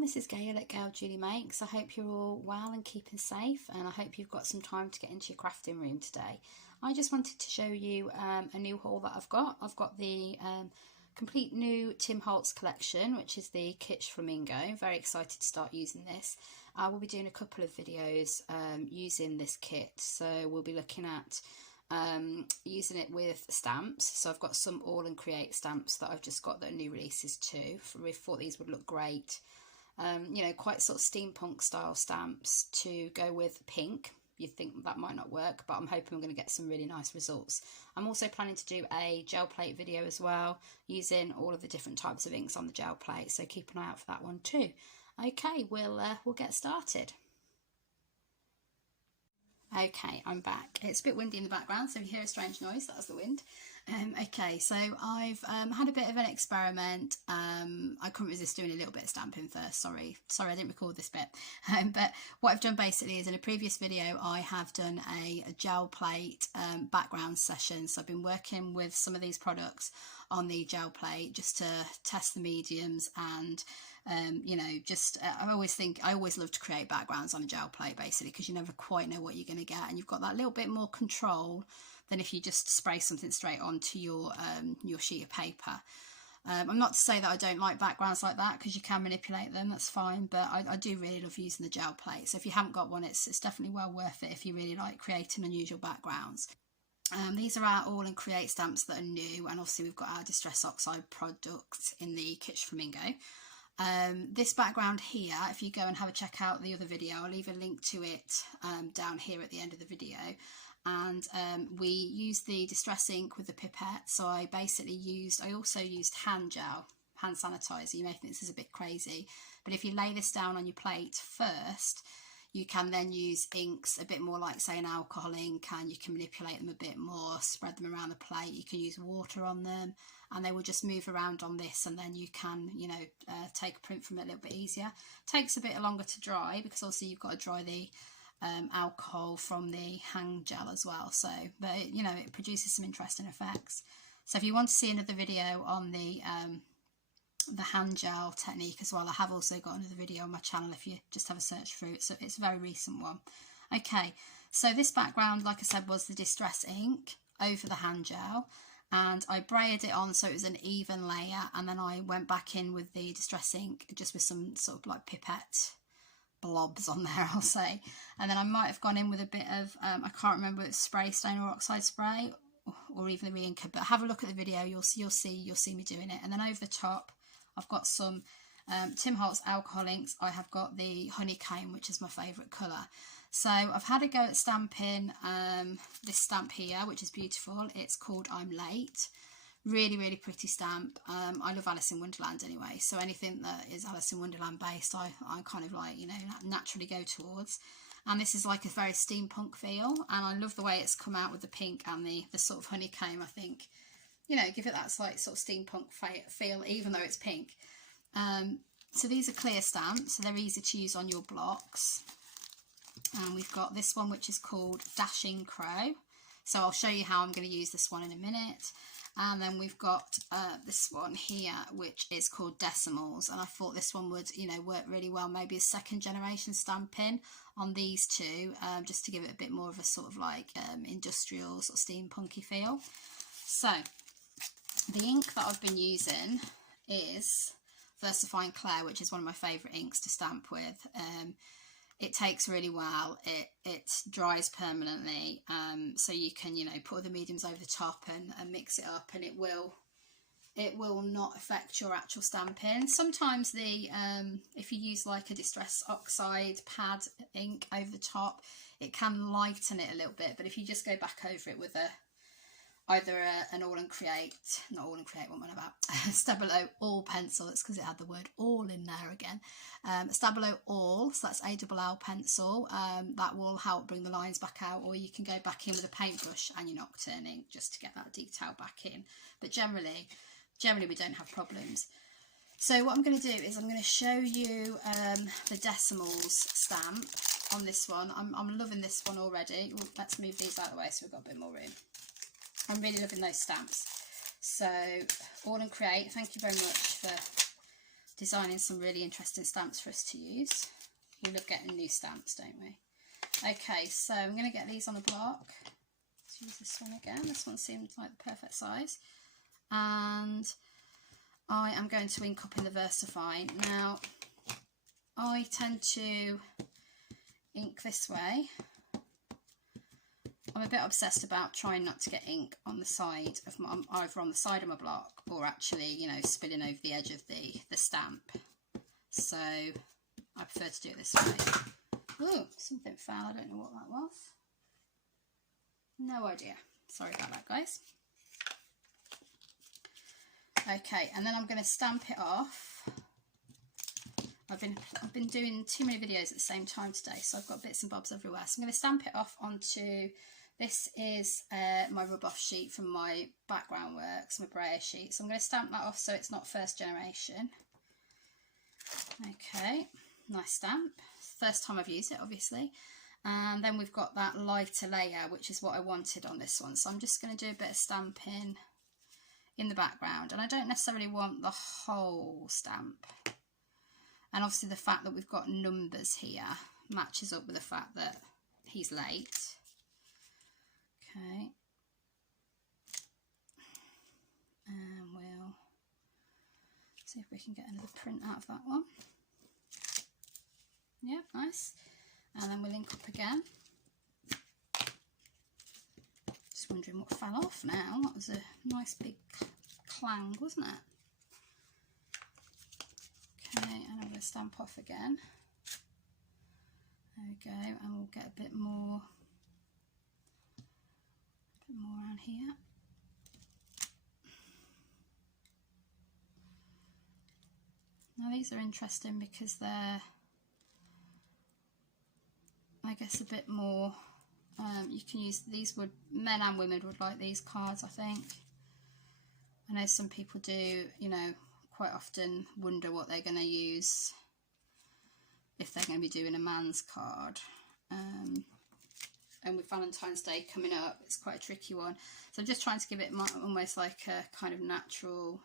everyone, this is Gail at Gail Julie Makes. I hope you're all well and keeping safe, and I hope you've got some time to get into your crafting room today. I just wanted to show you a new haul that I've got. I've got the complete new Tim Holtz collection, which is the Kitsch Flamingo. Very excited to start using this. I will be doing a couple of videos using this kit, so we'll be looking at using it with stamps. So I've got some Aall and Create stamps that I've just got that are new releases too. We thought these would look great, you know, quite sort of steampunk style stamps to go with pink. You'd think that might not work, but I'm hoping we're going to get some really nice results. I'm also planning to do a gel plate video as well, using all of the different types of inks on the gel plate, so keep an eye out for that one too. Okay, we'll get started. Okay, I'm back. It's a bit windy in the background, so if you hear a strange noise, that's the wind. Okay, so I've had a bit of an experiment. I couldn't resist doing a little bit of stamping first. Sorry, I didn't record this bit. But what I've done basically is in a previous video, I have done a gel plate background session. So I've been working with some of these products on the gel plate just to test the mediums and you know, just I always love to create backgrounds on a gel plate basically, because you never quite know what you're going to get, and you've got that little bit more control than if you just spray something straight onto your sheet of paper. I'm not to say that I don't like backgrounds like that, because you can manipulate them, that's fine, but I do really love using the gel plate. So if you haven't got one, it's definitely well worth it if you really like creating unusual backgrounds. These are our Aall and Create stamps that are new, and obviously we've got our Distress Oxide product in the Kitsch Flamingo. This background here, if you go and have a check out the other video, I'll leave a link to it down here at the end of the video. And we used the Distress ink with the pipette, so I also used hand gel, hand sanitizer. You may think this is a bit crazy, but if you lay this down on your plate first, you can then use inks a bit more like, say, an alcohol ink, and you can manipulate them a bit more, spread them around the plate. You can use water on them, and they will just move around on this, and then you can, you know, take a print from it a little bit easier. Takes a bit longer to dry, because also you've got to dry the alcohol from the hand gel as well. So, but it, you know, it produces some interesting effects. So if you want to see another video on the hand gel technique as well, I have also got another video on my channel if you just have a search through it. So it's a very recent one. Okay, so this background, like I said, was the Distress ink over the hand gel, and I braided it on so it was an even layer, and then I went back in with the Distress ink just with some sort of like pipette blobs on there, I'll say. And then I might have gone in with a bit of I can't remember if it's spray stain or oxide spray or even the re-inker, but have a look at the video, you'll see me doing it. And then over the top I've got some Tim Holtz alcohol inks. I have got the honeycomb, which is my favourite colour. So I've had a go at stamping this stamp here, which is beautiful. It's called I'm Late. Really, really pretty stamp. I love Alice in Wonderland anyway, so anything that is Alice in Wonderland based, I kind of like, you know, naturally go towards. And this is like a very steampunk feel, and I love the way it's come out with the pink and the sort of honeycomb. I think, you know, give it that slight sort of steampunk feel, even though it's pink. So these are clear stamps, so they're easy to use on your blocks. And we've got this one, which is called Dashing Crow. So I'll show you how I'm going to use this one in a minute. And then we've got this one here, which is called Decimals. And I thought this one would, you know, work really well, maybe a second generation stamping on these two, just to give it a bit more of a sort of like industrial sort of steampunky feel. So the ink that I've been using is Versifying Clair, which is one of my favourite inks to stamp with. It takes really well, it dries permanently, so you can, you know, put other mediums over the top and mix it up, and it will not affect your actual stamping. Sometimes if you use like a Distress Oxide pad ink over the top, it can lighten it a little bit, but if you just go back over it with either an Aall and Create, not Aall and Create, what am I about? Stabilo Aall pencil, it's because it had the word Aall in there again. Stabilo Aall, so that's Aall pencil, that will help bring the lines back out, or you can go back in with a paintbrush and your Nocturne ink just to get that detail back in. But generally we don't have problems. So what I'm going to do is I'm going to show you the Decimals stamp on this one. I'm loving this one already. Well, let's move these out of the way so we've got a bit more room. I'm really loving those stamps. So Aall and Create, thank you very much for designing some really interesting stamps for us to use. We love getting new stamps, don't we? Okay, so I'm going to get these on a block. Let's use this one again. This one seems like the perfect size. And I am going to ink up in the VersaFine. Now, I tend to ink this way. I'm a bit obsessed about trying not to get ink on the side of my, either on the side of my block or actually, you know, spilling over the edge of the stamp. So I prefer to do it this way. Oh, something fell. I don't know what that was. No idea. Sorry about that, guys. Okay, and then I'm going to stamp it off. I've been doing too many videos at the same time today, so I've got bits and bobs everywhere. So I'm going to stamp it off onto, this is my rub-off sheet from my background works, my brayer sheet. So I'm going to stamp that off so it's not first generation. Okay, nice stamp. First time I've used it, obviously. And then we've got that lighter layer, which is what I wanted on this one. So I'm just going to do a bit of stamping in the background, and I don't necessarily want the whole stamp. And obviously the fact that we've got numbers here matches up with the fact that he's late. Okay. And we'll see if we can get another print out of that one. Yeah, nice. And then we'll ink up again. Just wondering what fell off now. That was a nice big clang, wasn't it? Okay, and I'm going to stamp off again. There we go, and we'll get a bit more around here. Now these are interesting because they're, I guess, a bit more, you can use these, would men and women would like these cards, I think. I know some people do, you know, quite often wonder what they're going to use if they're going to be doing a man's card. And with Valentine's Day coming up, it's quite a tricky one. So I'm just trying to give it almost like a kind of natural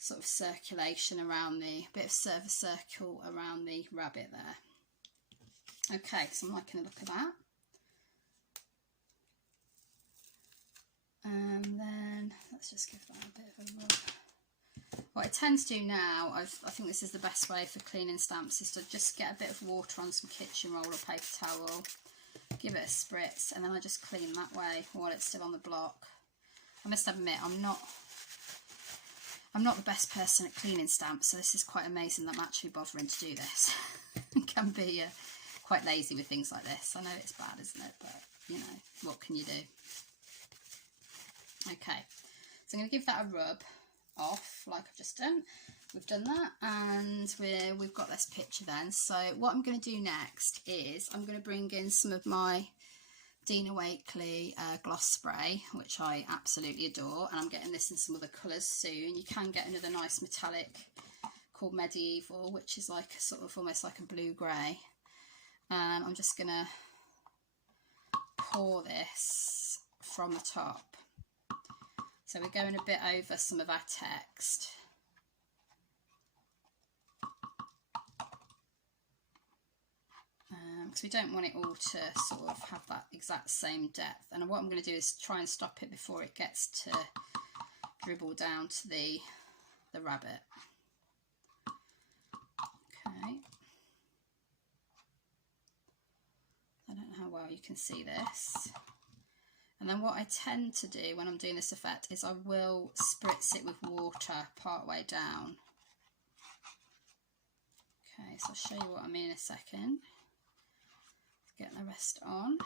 sort of circulation around the, bit of surface circle around the rabbit there. Okay, so I'm liking the look of that. And then let's just give that a bit of a rub. What I tend to do now, I think this is the best way for cleaning stamps, is to just get a bit of water on some kitchen roll or paper towel, give it a spritz, and then I just clean that way while it's still on the block. I must admit, I'm not the best person at cleaning stamps, so this is quite amazing that I'm actually bothering to do this. I can be quite lazy with things like this. I know it's bad, isn't it? But, you know, what can you do? Okay, so I'm going to give that a rub off like I've just done. We've done that, and we've got this picture then. So what I'm going to do next is I'm going to bring in some of my Dina Wakley gloss spray, which I absolutely adore, and I'm getting this in some other colours soon. You can get another nice metallic called Medieval, which is like a sort of almost like a blue-grey, and I'm just going to pour this from the top. So we're going a bit over some of our text. Because we don't want it all to sort of have that exact same depth. And what I'm going to do is try and stop it before it gets to dribble down to the rabbit. Okay. I don't know how well you can see this. And then what I tend to do when I'm doing this effect is I will spritz it with water part way down. Okay, so I'll show you what I mean in a second. Get the rest on.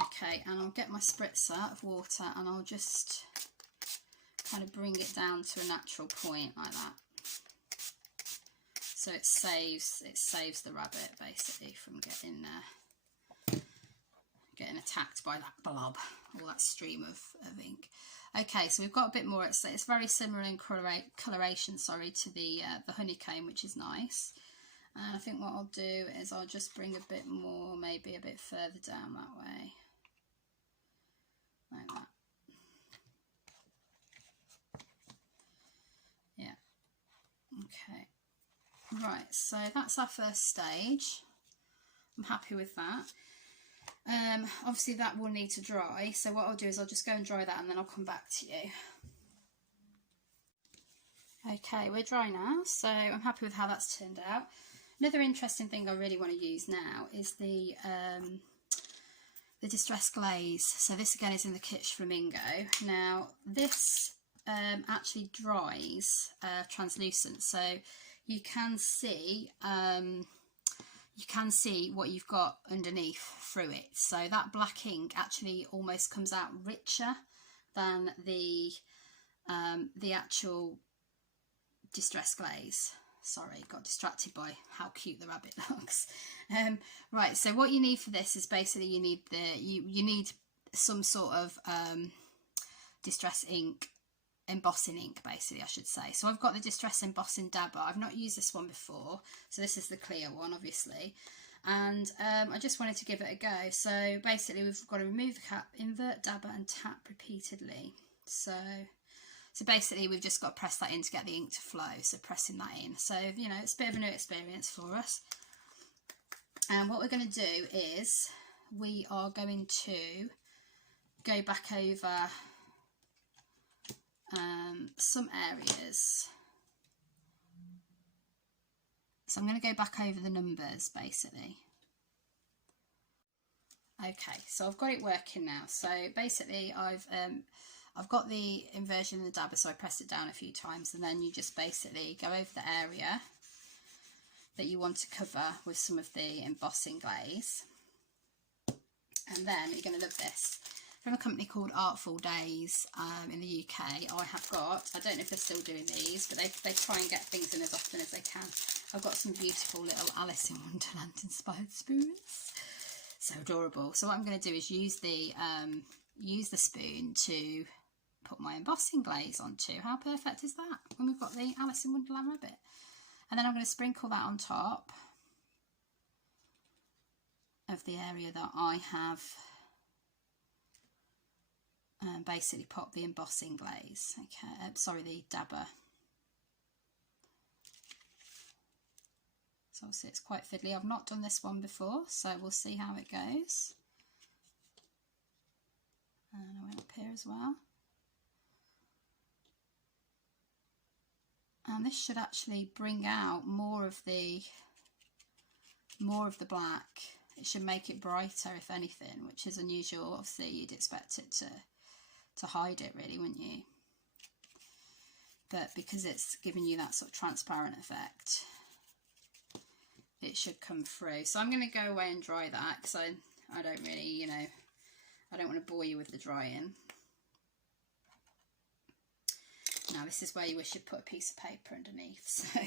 Okay, and I'll get my spritzer of water and I'll just kind of bring it down to a natural point like that. So it saves the rabbit basically from getting attacked by that blob or that stream of ink. Okay, so we've got a bit more. It's very similar in coloration, sorry, to the honeycomb, which is nice. And I think what I'll do is I'll just bring a bit more, maybe a bit further down that way, like that. Okay, right, so that's our first stage. I'm happy with that. Obviously that will need to dry, so what I'll do is I'll just go and dry that and then I'll come back to you. Okay, we're dry now, so I'm happy with how that's turned out. Another interesting thing I really want to use now is the Distress Glaze. So this again is in the Kitsch Flamingo. Now this actually dries translucent, so you can see what you've got underneath through it. So that black ink actually almost comes out richer than the actual Distress Glaze. Sorry, got distracted by how cute the rabbit looks. Right, so what you need for this is basically you need some sort of distress ink, embossing ink basically I should say. So I've got the Distress Embossing Dabber. I've not used this one before, so this is the clear one obviously, and I just wanted to give it a go. So basically we've got to remove the cap, invert dabber and tap repeatedly. So basically we've just got to press that in to get the ink to flow, so pressing that in. So, you know, it's a bit of a new experience for us. And what we're going to do is we are going to go back over some areas. So I'm going to go back over the numbers basically. Okay, so I've got it working now. So basically I've got the inversion of the dabber, so I pressed it down a few times, and then you just basically go over the area that you want to cover with some of the embossing glaze. And then you're going to love this. From a company called Artful Days in the UK, I don't know if they're still doing these, but they try and get things in as often as they can. I've got some beautiful little Alice in Wonderland inspired spoons. So adorable. So what I'm going to do is use the spoon to put my embossing glaze onto. How perfect is that when we've got the Alice in Wonderland rabbit? And then I'm going to sprinkle that on top of the area that I have basically popped the embossing glaze. Okay, sorry, the dabber. So obviously it's quite fiddly. I've not done this one before, so we'll see how it goes. And I went up here as well. And this should actually bring out more of the black. It should make it brighter, if anything, which is unusual. Obviously, you'd expect it to hide it, really, wouldn't you? But because it's giving you that sort of transparent effect, it should come through. So I'm going to go away and dry that, because I don't really, you know, I don't want to bore you with the drying. Now this is where you wish you'd put a piece of paper underneath. So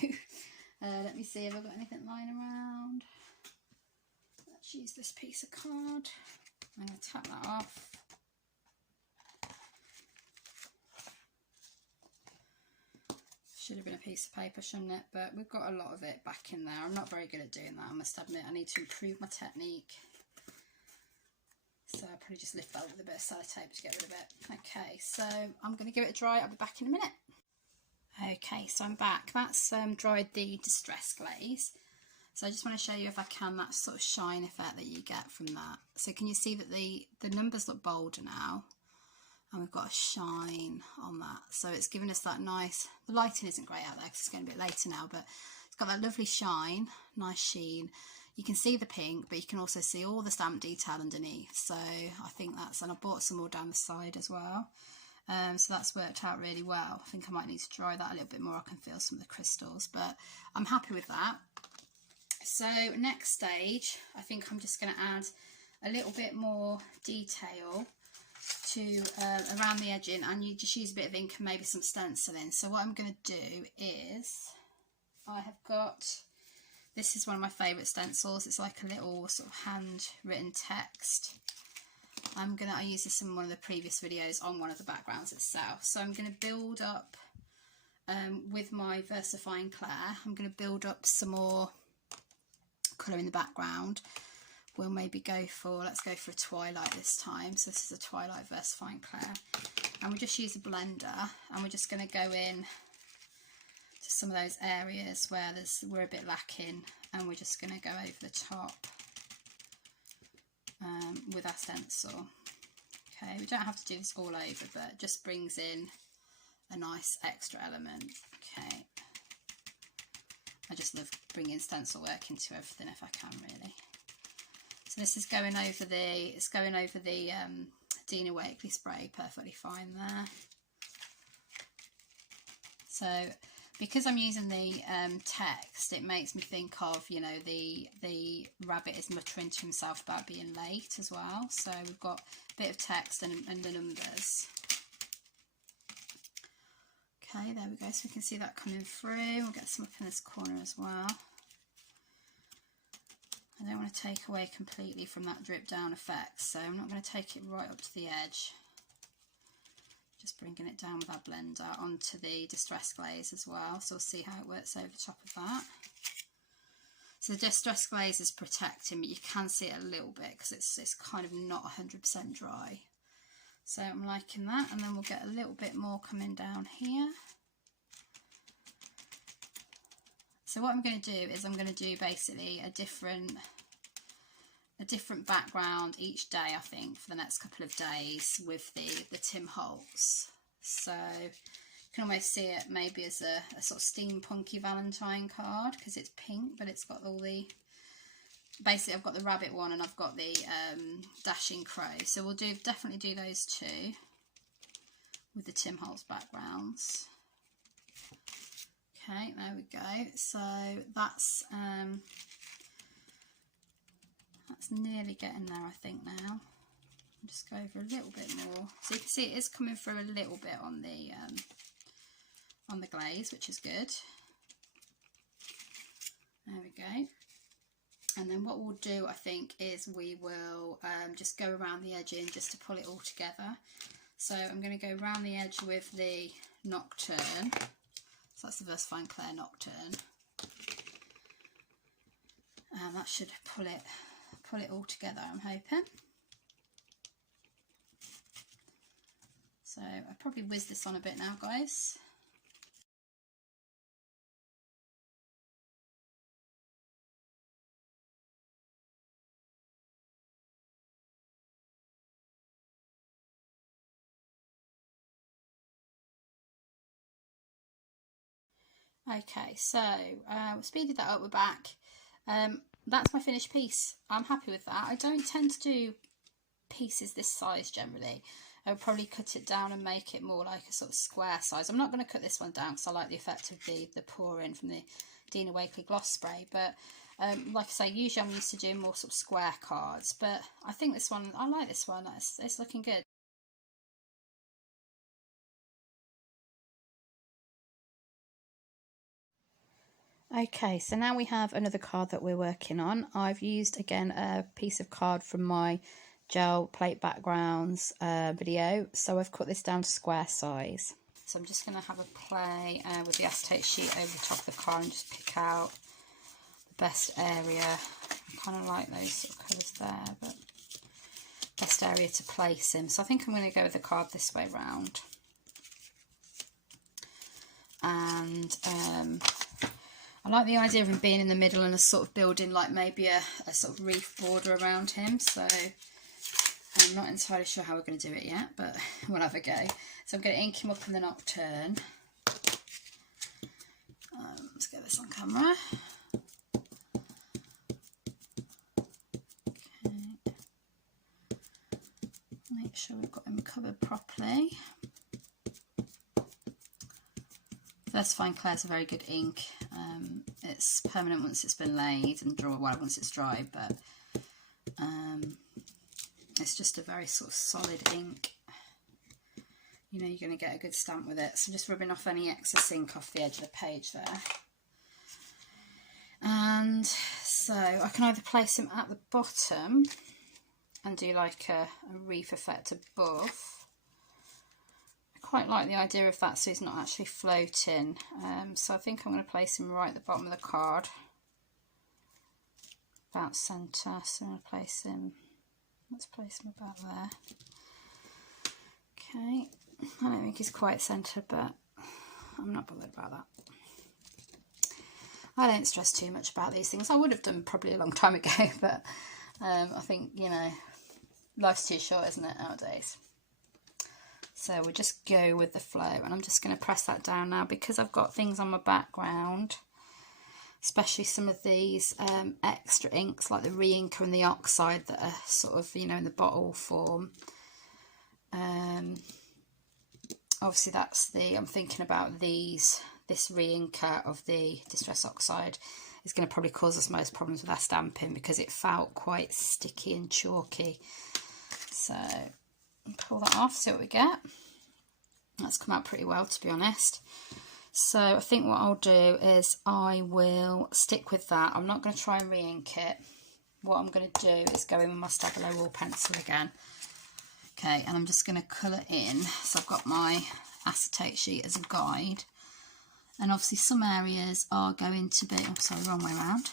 let me see if I've got anything lying around. Let's use this piece of card. I'm going to tap that off. Should have been a piece of paper, shouldn't it? But we've got a lot of it back in there. I'm not very good at doing that, I must admit. I need to improve my technique. So I'll probably just lift that with a bit of sellotape to get rid of it. Okay, so I'm going to give it a dry. I'll be back in a minute. Okay, so I'm back. That's dried the Distress Glaze. So I just want to show you, if I can, that sort of shine effect that you get from that. So can you see that the numbers look bolder now? And we've got a shine on that. So it's giving us that nice, the lighting isn't great out there because it's getting a bit later now, but it's got that lovely shine, nice sheen. You can see the pink, but you can also see all the stamp detail underneath. So I think that's, and I bought some more down the side as well. So that's worked out really well. I think I might need to dry that a little bit more. I can feel some of the crystals, but I'm happy with that. So next stage, I think I'm just going to add a little bit more detail to around the edging, and you just use a bit of ink and maybe some stenciling. So what I'm going to do is, I have got, this is one of my favourite stencils. It's like a little sort of handwritten text. I use this in one of the previous videos on one of the backgrounds itself. So I'm going to build up with my VersaFine Clair. I'm going to build up some more colour in the background. We'll maybe go for, let's go for a twilight this time. So this is a twilight VersaFine Clair, and we'll just use a blender, and we're just going to go in to some of those areas where we're a bit lacking, and we're just going to go over the top with our stencil. Okay, we don't have to do this all over, but it just brings in a nice extra element. Okay, I just love bringing stencil work into everything if I can, really. So this is going over the Dina Wakley spray perfectly fine there. So because I'm using the text, it makes me think of, you know, the rabbit is muttering to himself about being late as well. So we've got a bit of text and the numbers. Okay, there we go. So we can see that coming through. We'll get some up in this corner as well. I don't want to take away completely from that drip down effect, so I'm not going to take it right up to the edge. Just bringing it down with our blender onto the Distress Glaze as well, so we'll see how it works over top of that. So the Distress Glaze is protecting, but you can see it a little bit because it's kind of not 100% dry. So I'm liking that, and then we'll get a little bit more coming down here. So what I'm going to do is I'm going to do basically a different background each day, I think, for the next couple of days with the Tim Holtz. So you can almost see it maybe as a sort of steampunky Valentine card, because it's pink, but it's got all the, basically I've got the rabbit one and I've got the dashing crow. So we'll definitely do those two with the Tim Holtz backgrounds. Okay, there we go. So that's nearly getting there, I think, now. I'll just go over a little bit more. So you can see it is coming through a little bit on the glaze, which is good. There we go. And then what we'll do, I think, is we will just go around the edging just to pull it all together. So I'm going to go around the edge with the Nocturne. So that's the Versafine Clair Nocturne. And that should pull it all together, I'm hoping. So I probably whiz this on a bit now, guys. Okay, so we speeded that up, we're back. That's my finished piece. I'm happy with that. I don't tend to do pieces this size generally. I would probably cut it down and make it more like a sort of square size. I'm not going to cut this one down because I like the effect of the pouring from the Dina Wakley gloss spray, but like I say, usually I'm used to doing more sort of square cards, but I think this one, I like this one. It's looking good. Okay, so now we have another card that we're working on. I've used, again, a piece of card from my gel plate backgrounds video, so I've cut this down to square size. So I'm just going to have a play with the acetate sheet over the top of the card and just pick out the best area. I kind of like those sort of colours there, but best area to place him. So I think I'm going to go with the card this way round. And I like the idea of him being in the middle and a sort of building like maybe a sort of reef border around him. So I'm not entirely sure how we're going to do it yet, but we'll have a go. So I'm going to ink him up in the Nocturne. Let's get this on camera. Okay. Make sure we've got him covered properly. Versafine Clair is a very good ink. It's permanent once it's been laid and once it's dry, but it's just a very sort of solid ink. You know you're going to get a good stamp with it. So just rubbing off any excess ink off the edge of the page there. And so I can either place him at the bottom and do like a reef effect above. Quite like the idea of that, so he's not actually floating. So I think I'm going to place him right at the bottom of the card, about centre. So I'm going to place him, let's place him about there. Okay, I don't think he's quite centred, but I'm not bothered about that. I don't stress too much about these things. I would have done probably a long time ago, but I think, you know, life's too short, isn't it, nowadays? So we'll just go with the flow, and I'm just going to press that down now because I've got things on my background, especially some of these extra inks like the re-inker and the oxide that are sort of, you know, in the bottle form. Obviously that's I'm thinking about this re-inker of the Distress Oxide is going to probably cause us most problems with our stamping because it felt quite sticky and chalky. So pull that off, see what we get. That's come out pretty well, to be honest. So I think what I'll do is I will stick with that. I'm not going to try and re-ink it. What I'm going to do is go in with my Stabilo Wool pencil again. Okay, and I'm just going to colour in. So I've got my acetate sheet as a guide. And obviously some areas are going to be, oh sorry, wrong way around.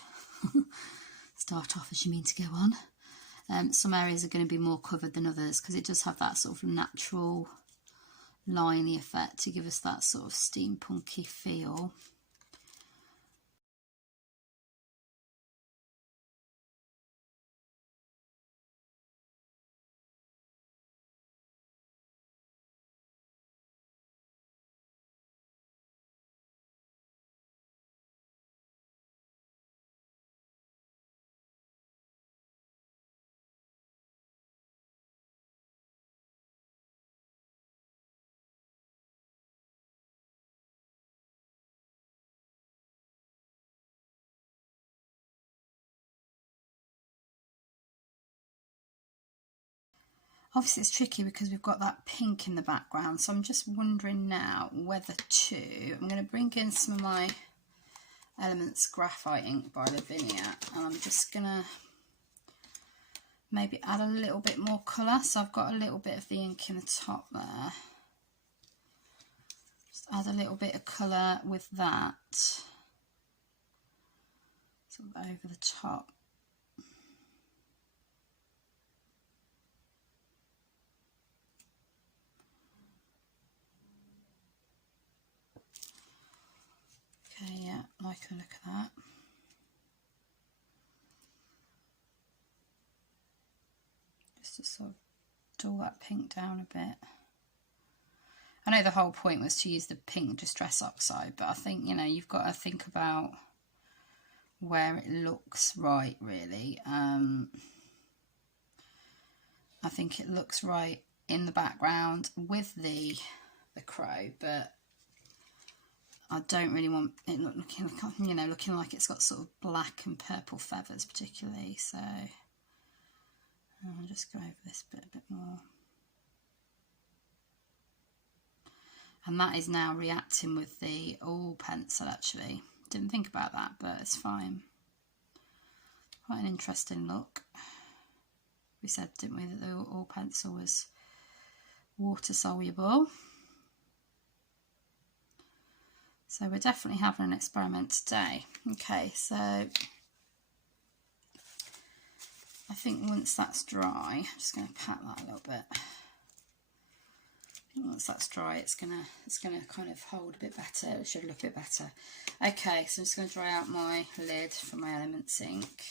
Start off as you mean to go on. Some areas are going to be more covered than others because it does have that sort of natural liney effect to give us that sort of steampunky feel. Obviously it's tricky because we've got that pink in the background, so I'm just wondering now whether I'm going to bring in some of my Elements Graphite ink by Lavinia, and I'm just going to maybe add a little bit more colour. So I've got a little bit of the ink in the top there. Just add a little bit of colour with that, sort of over the top. Okay, yeah, like a look at that. Just to sort of dull that pink down a bit. I know the whole point was to use the pink Distress Oxide, but I think, you know, you've got to think about where it looks right, really. I think it looks right in the background with the crow, but I don't really want it looking, you know, looking like it's got sort of black and purple feathers particularly. So I'll just go over this bit a bit more. And that is now reacting with the Aall pencil, actually. Didn't think about that, but it's fine. Quite an interesting look. We said, didn't we, that the Aall pencil was water soluble. So we're definitely having an experiment today. Okay, so I think once that's dry, I'm just going to pat that a little bit. I think once that's dry, it's gonna kind of hold a bit better. It should look a bit better. Okay, so I'm just going to dry out my lid for my Elements ink.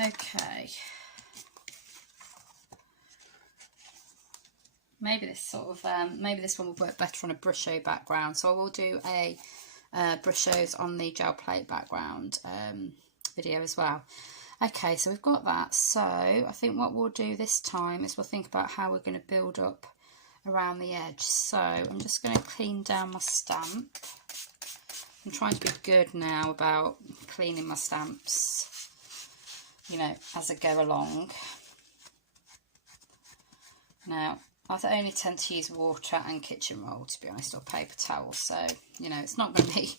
Okay. Maybe this sort of, maybe this one will work better on a Brusho background. So I will do a Brushos on the gel plate background video as well. Okay, so we've got that. So I think what we'll do this time is we'll think about how we're going to build up around the edge. So I'm just going to clean down my stamp. I'm trying to be good now about cleaning my stamps, you know, as I go along. Now, I only tend to use water and kitchen roll, to be honest, or paper towel. So, you know, it's not going to be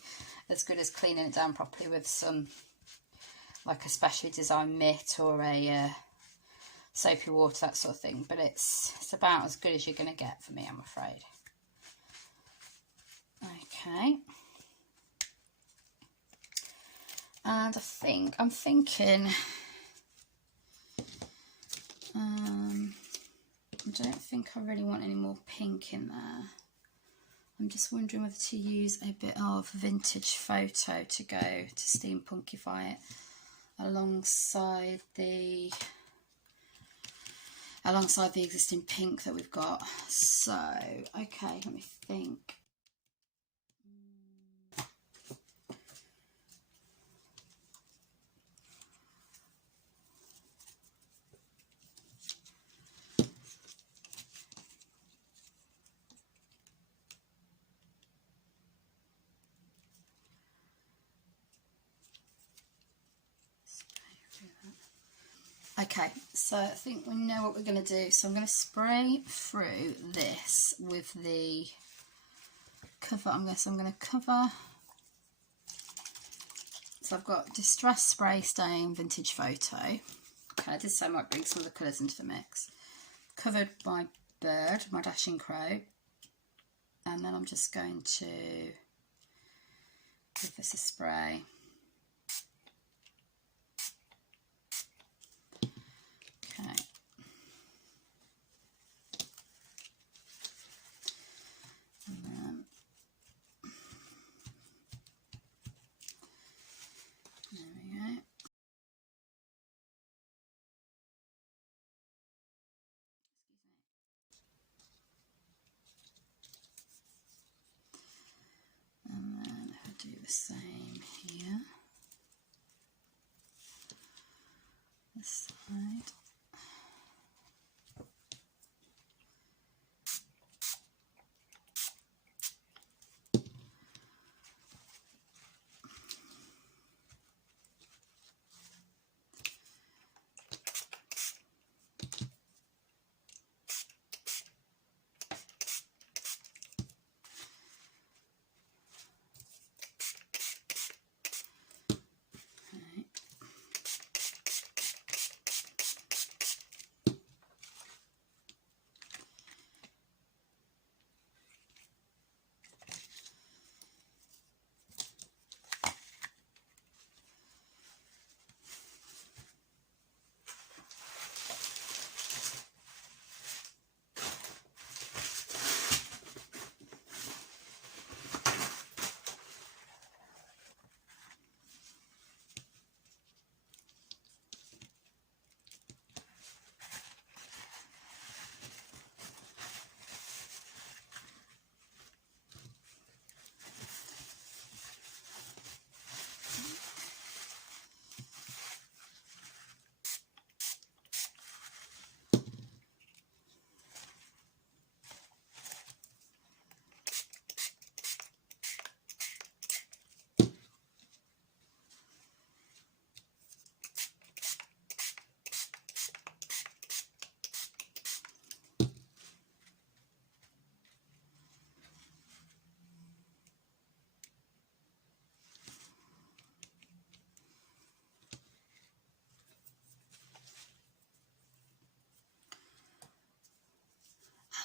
as good as cleaning it down properly with some, like a specially designed mitt or a soapy water, that sort of thing. But it's about as good as you're going to get for me, I'm afraid. Okay. And I'm thinking, I don't think I really want any more pink in there. I'm just wondering whether to use a bit of vintage photo to go to Steampunkify it alongside the existing pink that we've got. So, okay, let me think. Okay, so I think we know what we're going to do. So I'm going to spray through this with the cover. I'm going to cover. So I've got Distress Spray Stain Vintage Photo. Okay, I did say I might bring some of the colours into the mix. Covered my bird, my dashing crow. And then I'm just going to give this a spray. Okay. And then there we go. And then I'll do the same here. This side.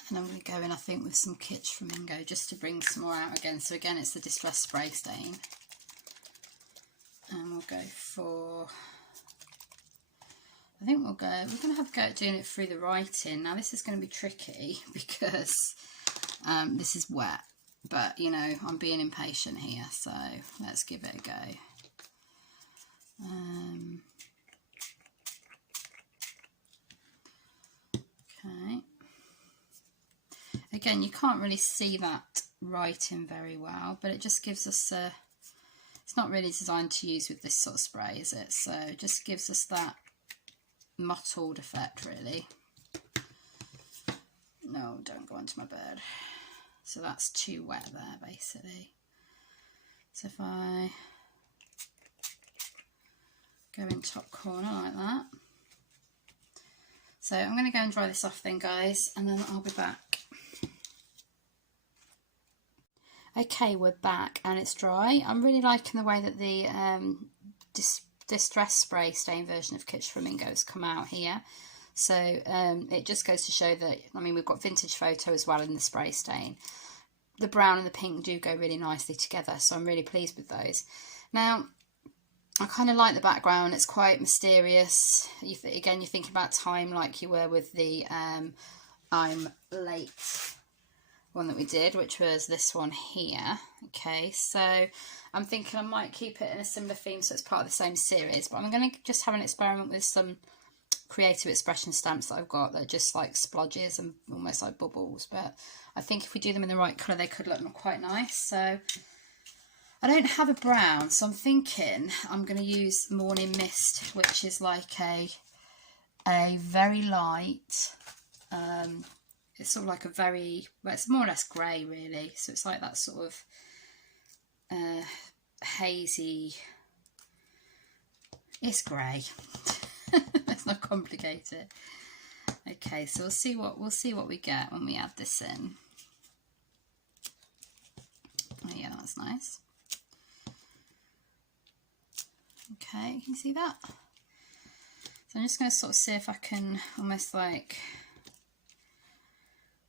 And I'm going to go in, I think, with some Kitsch Flamingo just to bring some more out again. So again, it's the Distress Spray Stain. And we'll go for, I think we're going to have a go at doing it through the writing. Now this is going to be tricky because this is wet. But, you know, I'm being impatient here. So let's give it a go. Okay. Again, you can't really see that writing very well, but it just gives us a, it's not really designed to use with this sort of spray, is it? So it just gives us that mottled effect, really. No, don't go onto my bird. So that's too wet there, basically. So if I go in top corner like that. So I'm going to go and dry this off then, guys, and then I'll be back. Okay, we're back and it's dry. I'm really liking the way that the Distress Spray Stain version of Kitsch Flamingo has come out here. So it just goes to show that, I mean, we've got vintage photo as well in the spray stain. The brown and the pink do go really nicely together, so I'm really pleased with those. Now, I kind of like the background. It's quite mysterious. Again, you're thinking about time like you were with the I'm Late one that we did, which was this one here. Okay, so I'm thinking I might keep it in a similar theme, so it's part of the same series, but I'm going to just have an experiment with some creative expression stamps that I've got that are just like splodges and almost like bubbles, but I think if we do them in the right colour they could look quite nice. So I don't have a brown, so I'm thinking I'm going to use Morning Mist, which is like a very light, it's sort of like a very, well, it's more or less grey really, so it's like that sort of hazy, it's grey. Let's not complicate it. Okay, so we'll see what we get when we add this in. Oh yeah, that's nice. Okay, can you see that? So I'm just going to sort of see if I can almost like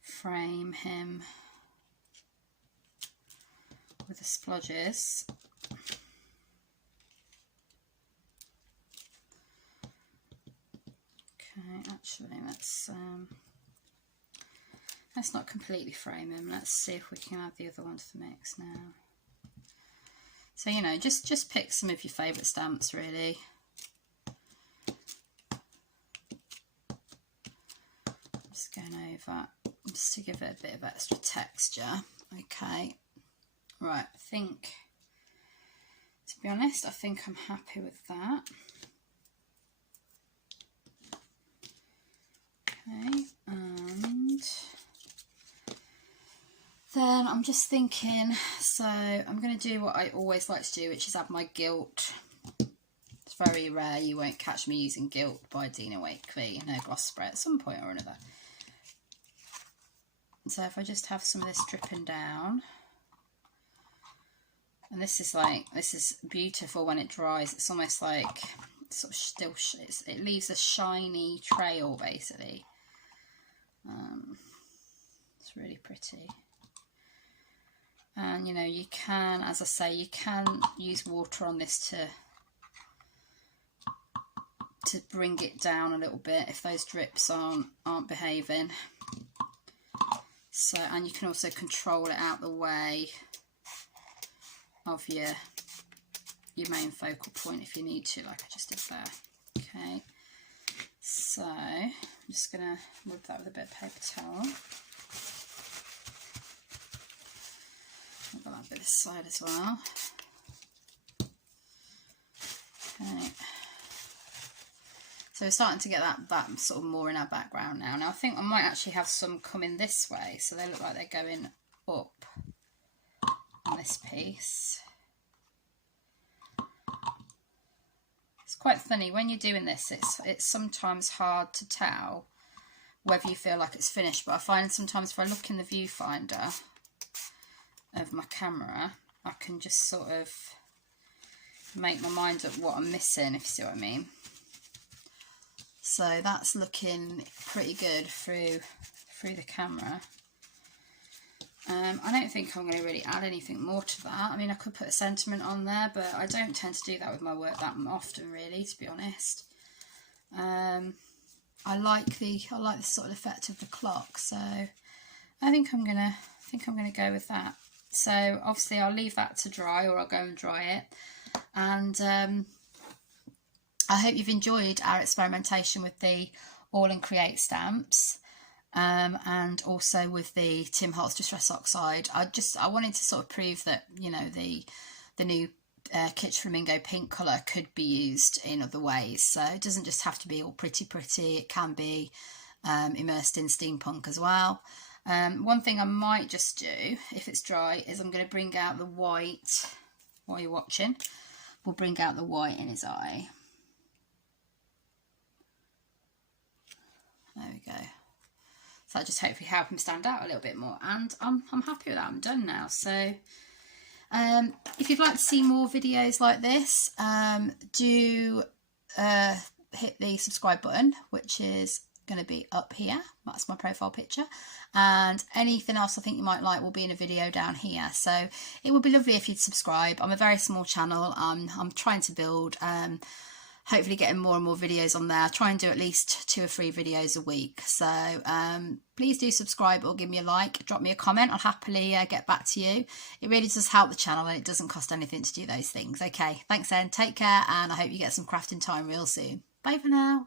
frame him with the splodges. Okay, actually let's not completely frame him. Let's see if we can add the other one to the mix now. So, you know, just pick some of your favourite stamps really. Just going over just to give it a bit of extra texture. Okay, right, I think, to be honest, I think I'm happy with that. Okay, and then I'm just thinking, so I'm going to do what I always like to do, which is add my gilt. It's very rare you won't catch me using gilt by Dina Wakley in her gloss spray at some point or another. And so if I just have some of this dripping down, and this is beautiful when it dries. It's almost like sort of still, it leaves a shiny trail basically. It's really pretty. And you know, you can, as I say, you can use water on this to bring it down a little bit if those drips aren't behaving. So, and you can also control it out the way of your main focal point if you need to, like I just did there. Okay, so I'm just going to rub that with a bit of paper towel. I've got that bit this side as well. Okay. So we're starting to get that sort of more in our background now. Now I think I might actually have some coming this way, so they look like they're going up on this piece. It's quite funny when you're doing this. It's sometimes hard to tell whether you feel like it's finished, but I find sometimes if I look in the viewfinder of my camera, I can just sort of make my mind up what I'm missing, if you see what I mean. So that's looking pretty good through the camera. I don't think I'm going to really add anything more to that. I mean, I could put a sentiment on there, but I don't tend to do that with my work that often, really, to be honest. I like the sort of effect of the clock, so I think I'm gonna go with that. So obviously I'll leave that to dry, or I'll go and dry it. And I hope you've enjoyed our experimentation with the Aall and Create stamps, and also with the Tim Holtz Distress Oxide. I wanted to sort of prove that, you know, the new Kitsch Flamingo pink colour could be used in other ways. So it doesn't just have to be all pretty. It can be immersed in steampunk as well. One thing I might just do, if it's dry, is I'm going to bring out the white while you're watching. We'll bring out the white in his eye. There we go. So that just hopefully help him stand out a little bit more. And I'm happy with that. I'm done now. So if you'd like to see more videos like this, do hit the subscribe button, which is going to be up here. That's my profile picture, and anything else I think you might like will be in a video down here. So it would be lovely if you'd subscribe. I'm a very small channel. I'm trying to build hopefully getting more and more videos on there. I try and do at least 2 or 3 videos a week. So please do subscribe or give me a like, drop me a comment. I'll happily get back to you. It really does help the channel and it doesn't cost anything to do those things. Okay, thanks then. Take care and I hope you get some crafting time real soon. Bye for now.